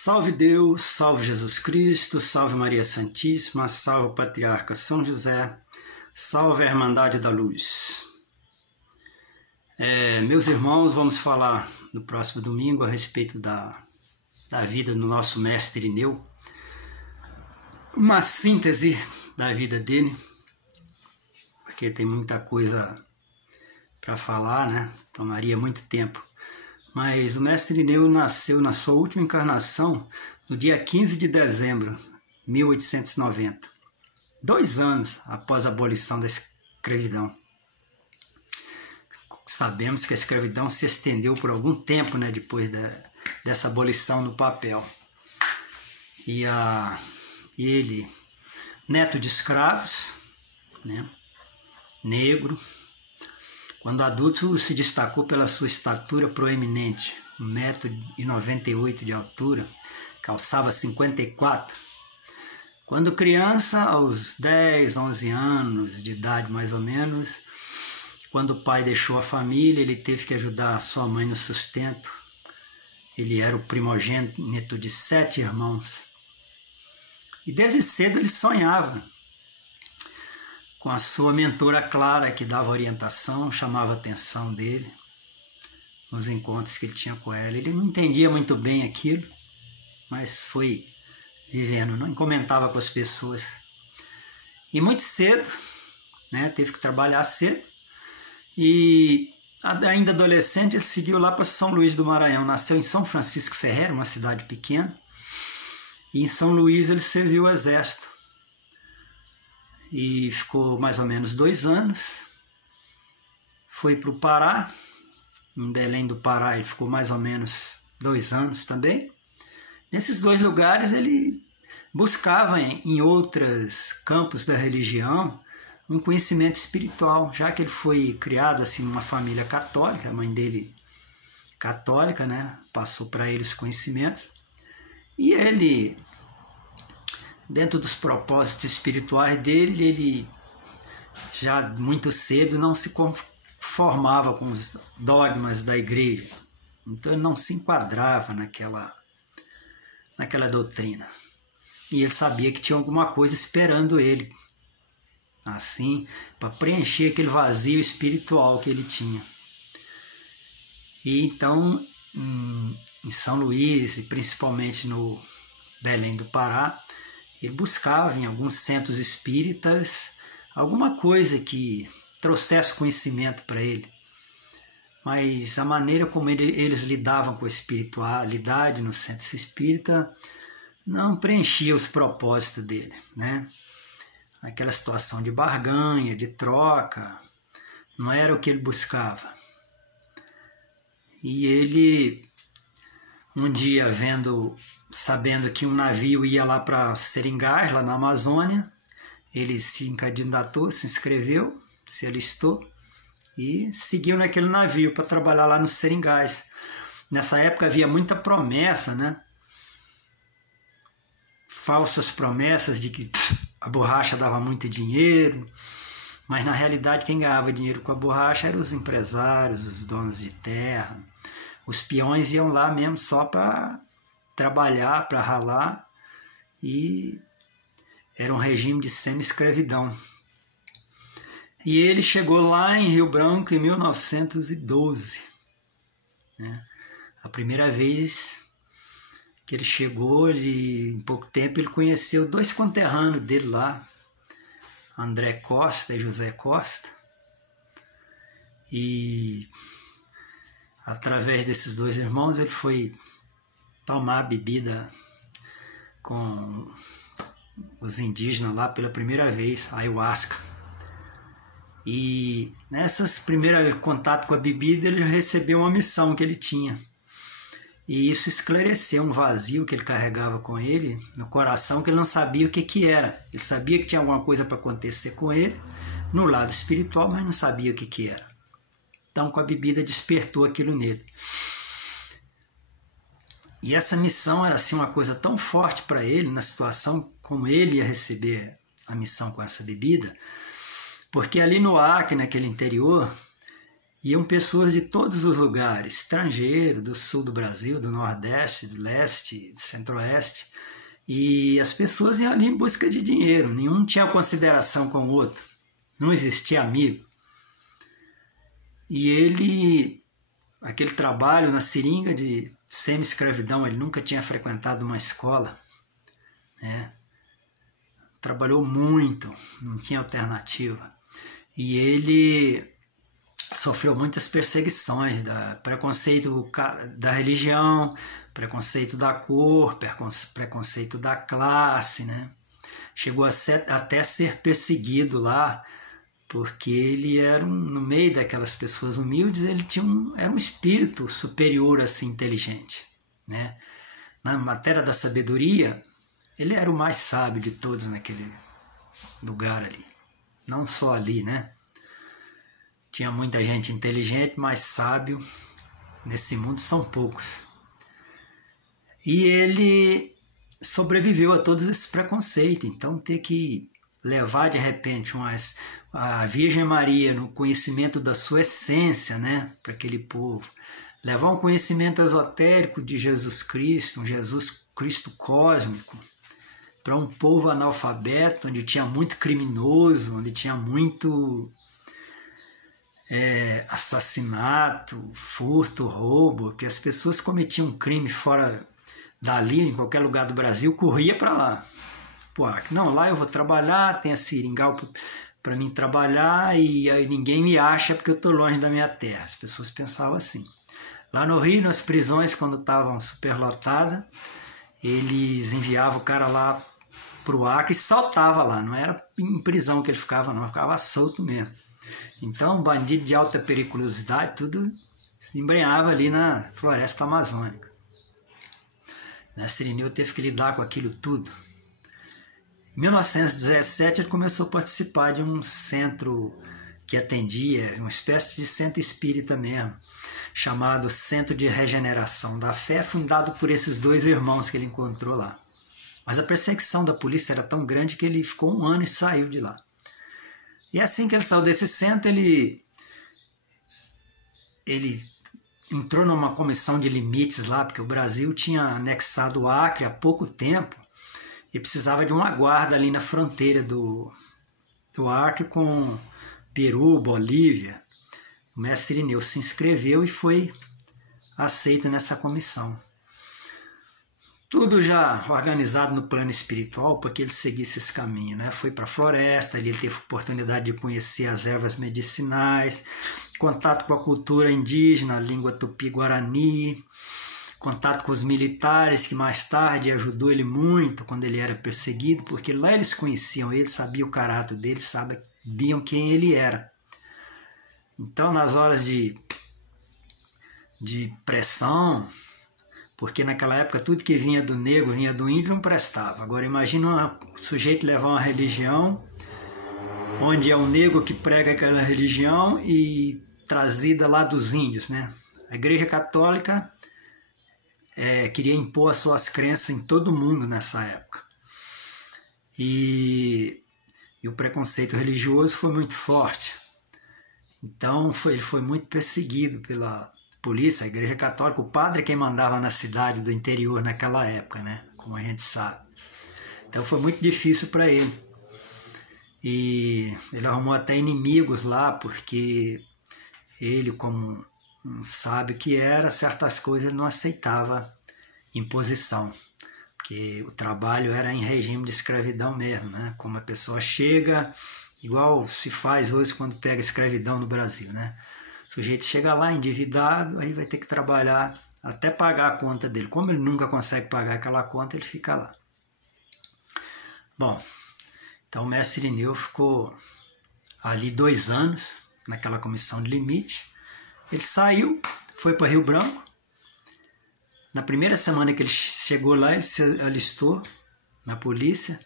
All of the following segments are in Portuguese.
Salve Deus, salve Jesus Cristo, salve Maria Santíssima, salve o Patriarca São José, salve a Irmandade da Luz. Meus irmãos, vamos falar no próximo domingo a respeito da vida do nosso mestre Irineu, uma síntese da vida dele, porque tem muita coisa para falar, né? Tomaria muito tempo. Mas o mestre Irineu nasceu na sua última encarnação no dia 15 de dezembro de 1890, 2 anos após a abolição da escravidão. Sabemos que a escravidão se estendeu por algum tempo, né, depois dessa abolição no papel. E ele, neto de escravos, né, negro, quando adulto se destacou pela sua estatura proeminente, 1,98 m de altura, calçava 54. Quando criança, aos 10, 11 anos de idade mais ou menos, quando o pai deixou a família, ele teve que ajudar a sua mãe no sustento. Ele era o primogênito de 7 irmãos. E desde cedo ele sonhava com a sua mentora Clara, que dava orientação, chamava a atenção dele nos encontros que ele tinha com ela. Ele não entendia muito bem aquilo, mas foi vivendo, não comentava com as pessoas. E muito cedo, né, teve que trabalhar cedo, e ainda adolescente ele seguiu lá para São Luís do Maranhão. Nasceu em São Francisco Ferreira, uma cidade pequena, e em São Luís ele serviu o exército. E ficou mais ou menos 2 anos, foi para o Pará, em Belém do Pará ele ficou mais ou menos 2 anos também. Nesses 2 lugares ele buscava em outros campos da religião um conhecimento espiritual, já que ele foi criado assim numa família católica, a mãe dele católica, né, passou para ele os conhecimentos, e ele, dentro dos propósitos espirituais dele, ele já muito cedo não se conformava com os dogmas da igreja. Então ele não se enquadrava naquela doutrina. E ele sabia que tinha alguma coisa esperando ele, assim, para preencher aquele vazio espiritual que ele tinha. E então, em São Luís, e principalmente no Belém do Pará, ele buscava em alguns centros espíritas alguma coisa que trouxesse conhecimento para ele. Mas a maneira como eles lidavam com a espiritualidade no centro espírita não preenchia os propósitos dele, né? Aquela situação de barganha, de troca, não era o que ele buscava. E ele, um dia sabendo que um navio ia lá para Seringás, lá na Amazônia, ele se candidatou, se inscreveu, se alistou e seguiu naquele navio para trabalhar lá no Seringás. Nessa época havia muita promessa, né? Falsas promessas de que a borracha dava muito dinheiro, mas na realidade quem ganhava dinheiro com a borracha eram os empresários, os donos de terra. Os peões iam lá mesmo só para trabalhar, para ralar, e era um regime de semi-escravidão. E ele chegou lá em Rio Branco em 1912. Né? A primeira vez que ele chegou, em pouco tempo, ele conheceu 2 conterrâneos dele lá, André Costa e José Costa. E através desses 2 irmãos ele foi tomar bebida com os indígenas lá pela primeira vez, ayahuasca. E nessas primeiras contato com a bebida ele recebeu uma missão que ele tinha. E isso esclareceu um vazio que ele carregava com ele no coração, que ele não sabia o que era. Ele sabia que tinha alguma coisa para acontecer com ele no lado espiritual, mas não sabia o que era. Então com a bebida despertou aquilo nele. E essa missão era assim uma coisa tão forte para ele, na situação como ele ia receber a missão com essa bebida, porque ali no Acre, naquele interior, Iam pessoas de todos os lugares, estrangeiro, do sul do Brasil, do nordeste, do leste, do centro-oeste, e as pessoas iam ali em busca de dinheiro, nenhum tinha consideração com o outro, não existia amigo. E ele, aquele trabalho na seringa de semi-escravidão, ele nunca tinha frequentado uma escola, né? Trabalhou muito, não tinha alternativa. E ele sofreu muitas perseguições, preconceito da religião, preconceito da cor, preconceito da classe, né? Chegou até ser perseguido lá, porque ele era no meio daquelas pessoas humildes, ele era um espírito superior, assim, inteligente, né? Na matéria da sabedoria, ele era o mais sábio de todos naquele lugar ali, não só ali, né? Tinha muita gente inteligente, mas sábio nesse mundo são poucos. E ele sobreviveu a todos esses preconceitos, então ter que levar de repente a Virgem Maria no conhecimento da sua essência, né, para aquele povo, levar um conhecimento esotérico de Jesus Cristo, um Jesus Cristo cósmico, para um povo analfabeto, onde tinha muito criminoso, onde tinha muito assassinato, furto, roubo, que as pessoas cometiam crime fora dali, em qualquer lugar do Brasil, corria para lá. Pô, não, lá eu vou trabalhar, tem a seringal para mim trabalhar e aí ninguém me acha porque eu estou longe da minha terra. As pessoas pensavam assim. Lá no Rio, nas prisões, quando estavam superlotadas, eles enviavam o cara lá para o Acre e soltava lá. Não era em prisão que ele ficava, não, ficava solto mesmo. Então, bandido de alta periculosidade, tudo se embrenhava ali na floresta amazônica. Mestre Irineu teve que lidar com aquilo tudo. Em 1917, ele começou a participar de um centro que atendia, uma espécie de centro espírita mesmo, chamado Centro de Regeneração da Fé, fundado por esses dois irmãos que ele encontrou lá. Mas a perseguição da polícia era tão grande que ele ficou 1 ano e saiu de lá. E assim que ele saiu desse centro, ele entrou numa comissão de limites lá, porque o Brasil tinha anexado o Acre há pouco tempo e precisava de uma guarda ali na fronteira do Acre com Peru, Bolívia. O mestre Irineu se inscreveu e foi aceito nessa comissão. Tudo já organizado no plano espiritual, porque ele seguisse esse caminho, né? Foi para a floresta, ele teve oportunidade de conhecer as ervas medicinais, contato com a cultura indígena, a língua tupi-guarani, contato com os militares, que mais tarde ajudou ele muito quando ele era perseguido, porque lá eles conheciam ele, sabiam o caráter dele, sabiam quem ele era. Então, nas horas de pressão, porque naquela época tudo que vinha do negro, vinha do índio, não prestava. Agora imagina um sujeito levar uma religião onde é um negro que prega aquela religião e trazida lá dos índios, né? A Igreja Católica queria impor as suas crenças em todo mundo nessa época. E o preconceito religioso foi muito forte. Então ele foi muito perseguido pela polícia, a Igreja Católica. O padre é quem mandava na cidade do interior naquela época, né? Como a gente sabe. Então foi muito difícil para ele. E ele arrumou até inimigos lá, porque ele, como um sábio que era, certas coisas ele não aceitava imposição. Porque o trabalho era em regime de escravidão mesmo, né? Como a pessoa chega, igual se faz hoje quando pega escravidão no Brasil, né? O sujeito chega lá endividado, aí vai ter que trabalhar até pagar a conta dele. Como ele nunca consegue pagar aquela conta, ele fica lá. Bom, então o mestre Irineu ficou ali 2 anos, naquela comissão de limite. Ele saiu, foi para Rio Branco. Na primeira semana que ele chegou lá, ele se alistou na polícia,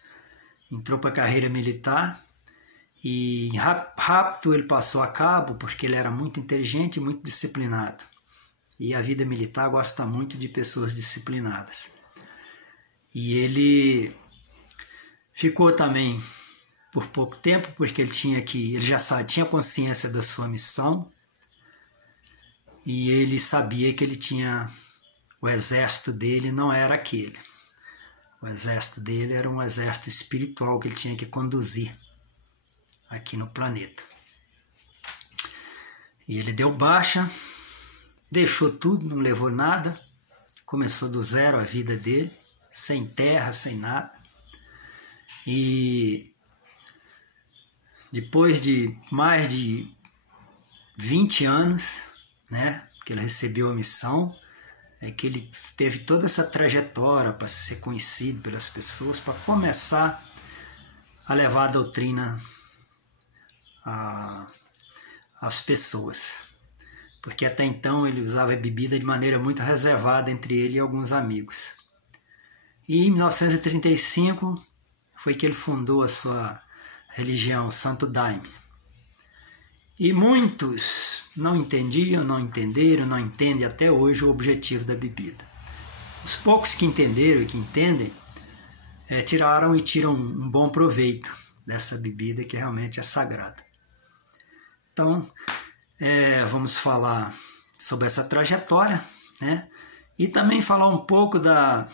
entrou para a carreira militar. E rápido ele passou a cabo, porque ele era muito inteligente e muito disciplinado. E a vida militar gosta muito de pessoas disciplinadas. E ele ficou também por pouco tempo, porque ele já tinha consciência da sua missão. e ele sabia que ele tinha, o exército dele não era aquele. O exército dele era um exército espiritual que ele tinha que conduzir aqui no planeta. E ele deu baixa, deixou tudo, não levou nada, começou do zero a vida dele, sem terra, sem nada. E depois de mais de 20 anos, né, que ele recebeu a missão, é que ele teve toda essa trajetória para ser conhecido pelas pessoas, para começar a levar a doutrina às pessoas. Porque até então ele usava a bebida de maneira muito reservada entre ele e alguns amigos. E em 1935 foi que ele fundou a sua religião, Santo Daime. E muitos não entendiam, não entenderam, não entendem até hoje o objetivo da bebida. Os poucos que entenderam e que entendem, tiraram e tiram um bom proveito dessa bebida que realmente é sagrada. Então, vamos falar sobre essa trajetória, né? E também falar um pouco da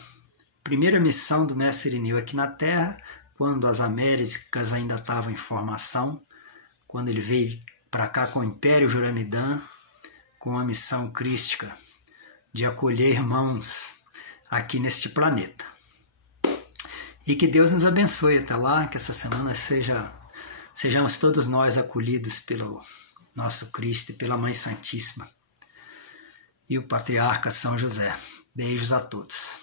primeira missão do Mestre Irineu aqui na Terra, quando as Américas ainda estavam em formação, quando ele veio para cá com o Império Joranidã, com a missão crística de acolher irmãos aqui neste planeta. E que Deus nos abençoe até lá, que essa semana sejamos todos nós acolhidos pelo nosso Cristo e pela Mãe Santíssima e o Patriarca São José. Beijos a todos.